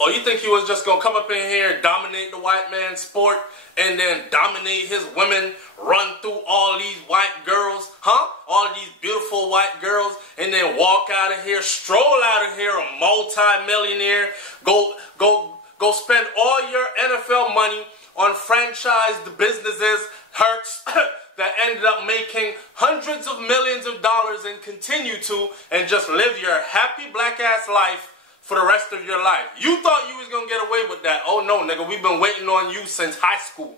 Or you think he was just going to come up in here, dominate the white man's sport, and then dominate his women, run through all these white girls, huh? All these beautiful white girls, and then walk out of here, stroll out of here, a multi-millionaire, go spend all your NFL money on franchised businesses, Hertz, that ended up making hundreds of millions of dollars and continue to, and just live your happy black ass life for the rest of your life. You thought you was going to get away with that. Oh no, nigga, we've been waiting on you since high school.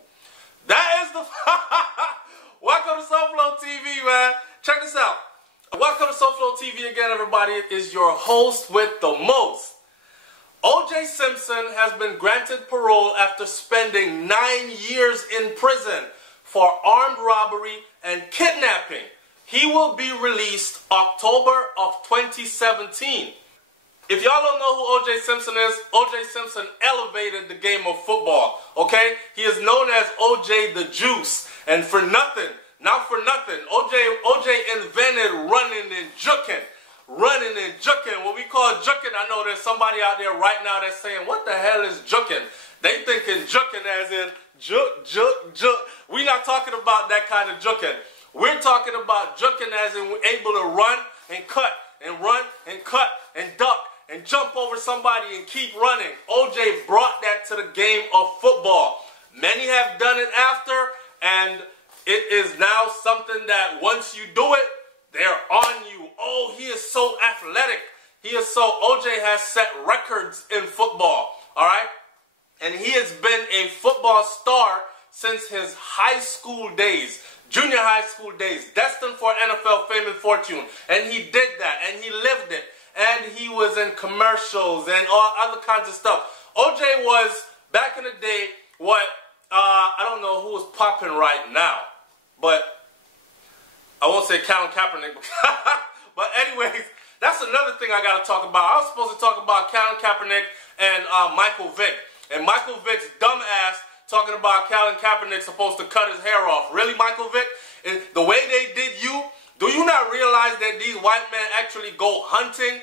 That is the... Welcome to SouFLoTV, man. Check this out. Welcome to SouFLoTV again, everybody. It is your host with the most. O.J. Simpson has been granted parole after spending 9 years in prison for armed robbery and kidnapping. He will be released October of 2017. If y'all don't know who O.J. Simpson is, O.J. Simpson elevated the game of football, okay? He is known as O.J. the Juice, and for nothing, not for nothing, O.J. invented running and juking. Running and juking. What we call juking, I know there's somebody out there right now that's saying, what the hell is juking? They thinking juking as in juk. We're not talking about that kind of juking. We're talking about juking as in we're able to run and cut and run and cut and duck and jump over somebody and keep running. O.J. brought that to the game of football. Many have done it after, and it is now something that once you do it, they're on you. Oh, he is so athletic. O.J. has set records in football, all right? And he has been a football star since his high school days, junior high school days, destined for NFL fame and fortune. And he did that, and he lived it. And he was in commercials and all other kinds of stuff. O.J. was, back in the day, what, I don't know who is popping right now, but I won't say Colin Kaepernick. But anyways, that's another thing I got to talk about. I was supposed to talk about Colin Kaepernick and Michael Vick. And Michael Vick's dumb ass talking about Colin Kaepernick supposed to cut his hair off. Really, Michael Vick? And the way they did you, do you not realize that these white men actually go hunting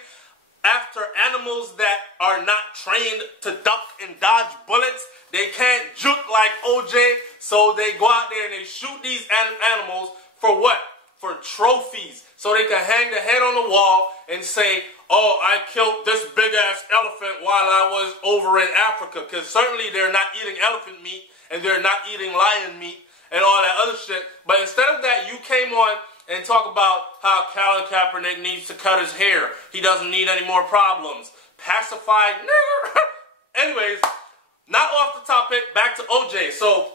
after animals that are not trained to duck and dodge bullets? They can't juke like O.J., so they go out there and they shoot these animals for what? For trophies. So they can hang the head on the wall and say, oh, I killed this big-ass elephant while I was over in Africa. Because certainly they're not eating elephant meat and they're not eating lion meat and all that other shit. But instead of that, you came on and talk about how Colin Kaepernick needs to cut his hair. He doesn't need any more problems. Pacified nigger. Anyways, not off the topic, back to O.J. So,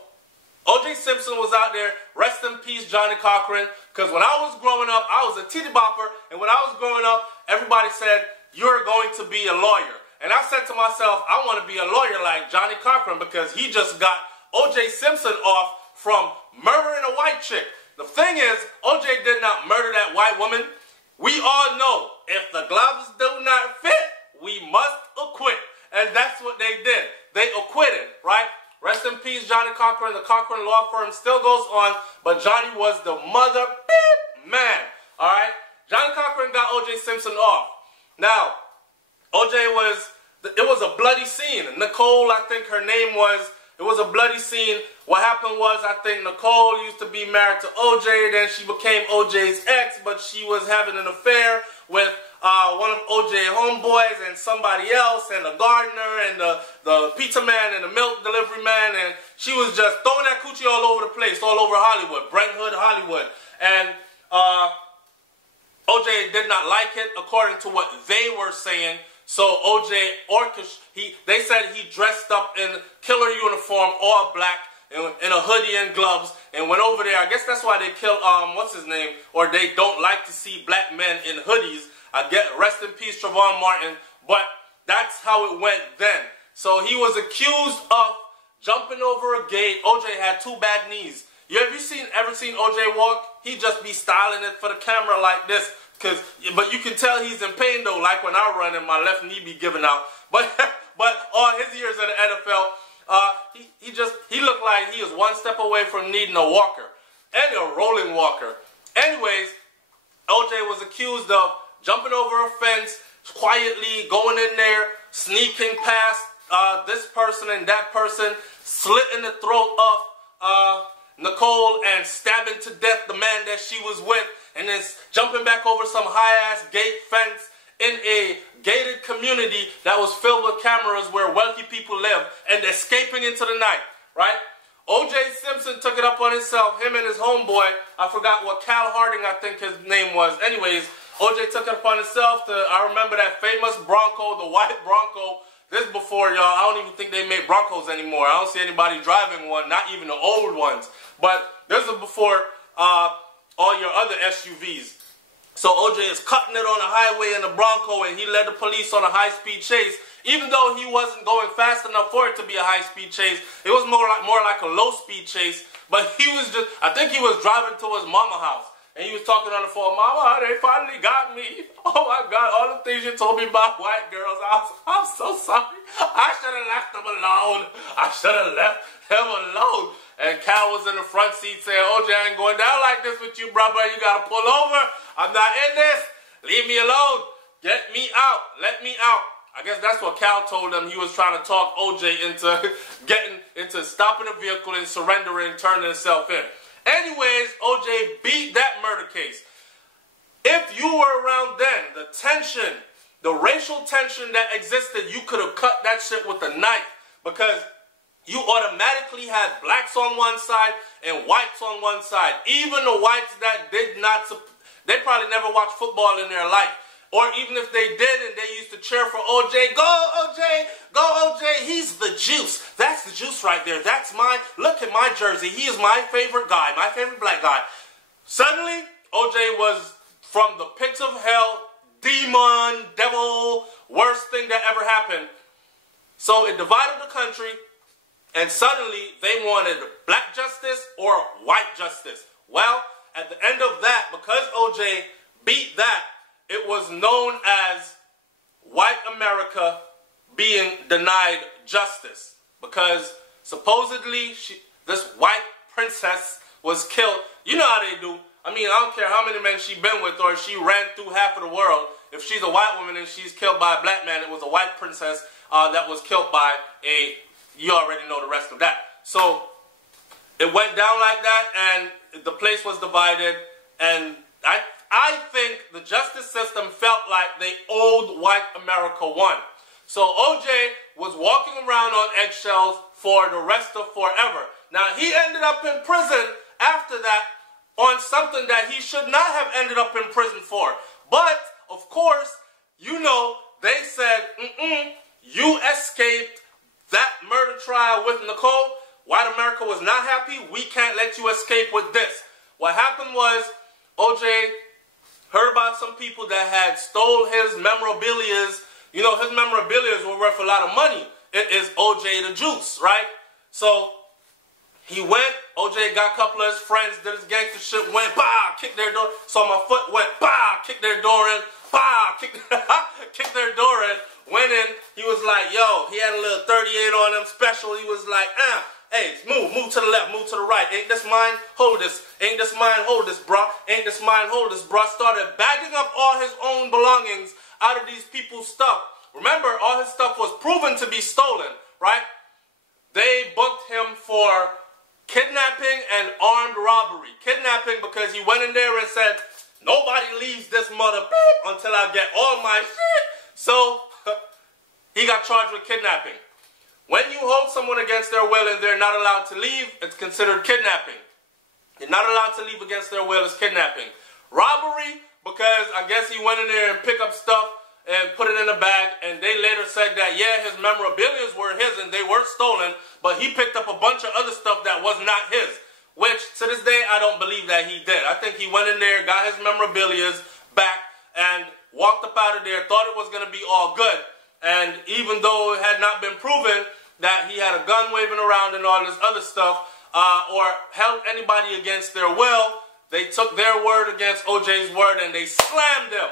O.J. Simpson was out there, rest in peace Johnny Cochran, because when I was growing up, I was a titty bopper, and when I was growing up, everybody said, you're going to be a lawyer. And I said to myself, I want to be a lawyer like Johnny Cochran, because he just got O.J. Simpson off from murdering a white chick. The thing is, O.J. did not murder that white woman. We all know, if the gloves do not fit, we must acquit. And that's what they did. They acquitted, right? Rest in peace, Johnny Cochran. The Cochran law firm still goes on, but Johnny was the mother man, all right? Johnny Cochran got O.J. Simpson off. Now, O.J. it was a bloody scene. Nicole, I think her name was, it was a bloody scene. What happened was, I think Nicole used to be married to O.J., then she became O.J.'s ex, but she was having an affair with one of O.J. homeboys and somebody else, and the gardener and the pizza man and the milk delivery man, and she was just throwing that coochie all over the place, all over Hollywood, Brentwood, Hollywood. And O.J. did not like it, according to what they were saying. So O.J. they said he dressed up in killer uniform, all black, in a hoodie and gloves, and went over there. I guess that's why they killed, what's his name? Or they don't like to see black men in hoodies. I get, rest in peace, Trayvon Martin. But that's how it went then. So he was accused of jumping over a gate. O.J. had 2 bad knees. Ever seen O.J. walk? He just be styling it for the camera like this. But you can tell he's in pain though, like when I run and my left knee be giving out. But all his years in the NFL, he looked like he was 1 step away from needing a walker. And a rolling walker. Anyways, O.J. was accused of jumping over a fence, quietly going in there, sneaking past this person and that person, slitting the throat of Nicole and stabbing to death the man that she was with, and then jumping back over some high-ass gate fence in a gated community that was filled with cameras where wealthy people live, and escaping into the night, right? O.J. Simpson took it up on himself, him and his homeboy, I forgot what, Cal Harding I think his name was. Anyways, O.J. took it upon himself to, I remember that famous Bronco, the white Bronco. This is before, y'all, I don't even think they make Broncos anymore. I don't see anybody driving one, not even the old ones. But this is before all your other SUVs. So O.J. is cutting it on the highway in the Bronco, and he led the police on a high-speed chase. Even though he wasn't going fast enough for it to be a high-speed chase, it was more like a low-speed chase. But he was just, I think he was driving to his mama house. And he was talking on the phone, Mama, they finally got me. Oh my God, all the things you told me about white girls, I'm so sorry. I should have left them alone. I should have left them alone. And Cal was in the front seat saying, O.J., I ain't going down like this with you, brother. You got to pull over. I'm not in this. Leave me alone. Get me out. Let me out. I guess that's what Cal told him. He was trying to talk O.J. into stopping the vehicle and surrendering, turning himself in. Anyways, O.J. beat that murder case. If you were around then, the tension, the racial tension that existed, you could have cut that shit with a knife, because you automatically had blacks on one side and whites on one side. Even the whites that did not, they probably never watched football in their life. Or even if they did and they used to cheer for O.J., go O.J., go O.J., he's the juice. That's the juice right there. That's look at my jersey. He is my favorite guy, my favorite black guy. Suddenly, O.J. was from the pits of hell, demon, devil, worst thing that ever happened. So it divided the country, and suddenly they wanted black justice or white justice. Well, at the end of that, because O.J. beat that, it was known as white America being denied justice, because supposedly this white princess was killed. You know how they do. I mean, I don't care how many men she's been with, or she ran through half of the world. If she's a white woman and she's killed by a black man, it was a white princess that was killed by you already know the rest of that. So it went down like that, and the place was divided, and I think the justice system felt like they owed white America one. So O.J. was walking around on eggshells for the rest of forever. Now, he ended up in prison after that on something that he should not have ended up in prison for. But, of course, you know, they said, you escaped that murder trial with Nicole. White America was not happy. We can't let you escape with this. What happened was O.J. heard about some people that had stole his memorabilia. You know, his memorabilia were worth a lot of money. It is O.J. the Juice, right? So he went, O.J. got a couple of his friends, did his gangster shit, went, bah, kicked their door. So my foot went, bah, kicked their door in, bah, kicked their door in, went in. He was like, yo, he had a little 38 on him special. He was like, hey, move to the left, move to the right. Ain't this mine? Hold this. Ain't this mine? Hold this, bro. Ain't this mine? Hold this, bro. Started bagging up all his own belongings out of these people's stuff. Remember, all his stuff was proven to be stolen, right? They booked him for kidnapping and armed robbery. Kidnapping because he went in there and said, nobody leaves this mother until I get all my shit. So he got charged with kidnapping. When you hold someone against their will and they're not allowed to leave, it's considered kidnapping. You're not allowed to leave against their will is kidnapping. Robbery, because I guess he went in there and picked up stuff and put it in a bag, and they later said that, yeah, his memorabilia were his and they weren't stolen, but he picked up a bunch of other stuff that was not his, which to this day I don't believe that he did. I think he went in there, got his memorabilia back, and walked up out of there, thought it was going to be all good. And even though it had not been proven that he had a gun waving around and all this other stuff, or held anybody against their will, they took their word against O.J.'s word and they slammed him.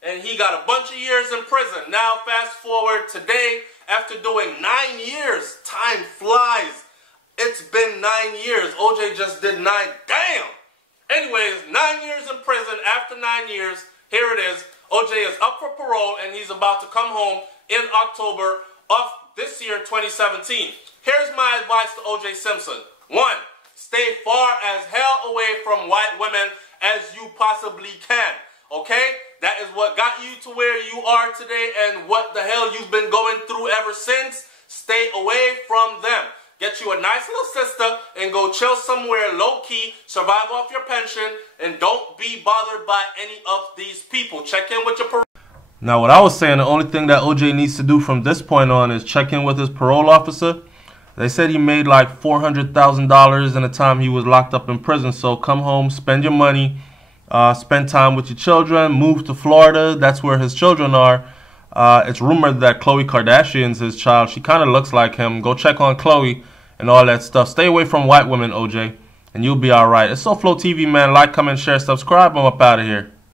And he got a bunch of years in prison. Now fast forward today, after doing 9 years, time flies. It's been 9 years. O.J. just did 9. Damn! Anyways, 9 years in prison. After 9 years, here it is. O.J. is up for parole and he's about to come home in October of this year, year 2017. Here's my advice to O.J. Simpson. 1. Stay far as hell away from white women as you possibly can. Okay? That is what got you to where you are today and what the hell you've been going through ever since. Stay away from them. Get you a nice little sister and go chill somewhere low-key, survive off your pension, and don't be bothered by any of these people. Check in with your parole. Now, what I was saying, the only thing that OJ needs to do from this point on is check in with his parole officer. They said he made like $400,000 in the time he was locked up in prison. So come home, spend your money, spend time with your children, move to Florida. That's where his children are. It's rumored that Khloe Kardashian's his child. She kind of looks like him. Go check on Khloe and all that stuff. Stay away from white women, OJ, and you'll be all right. It's SouFLoTV, man. Like, comment, share, subscribe. I'm up out of here.